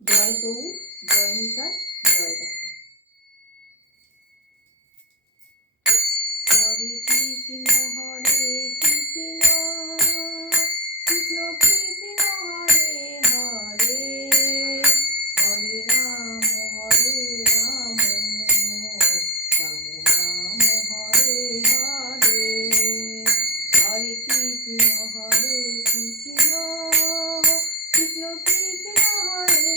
Joy Gour, Joy Nitai, Joy Radhe. Hare Krishna Krishna Krishna Hare Hare, Hare Ram Ram Ram Hare Hare. Hare Krishna Krishna Krishna Hare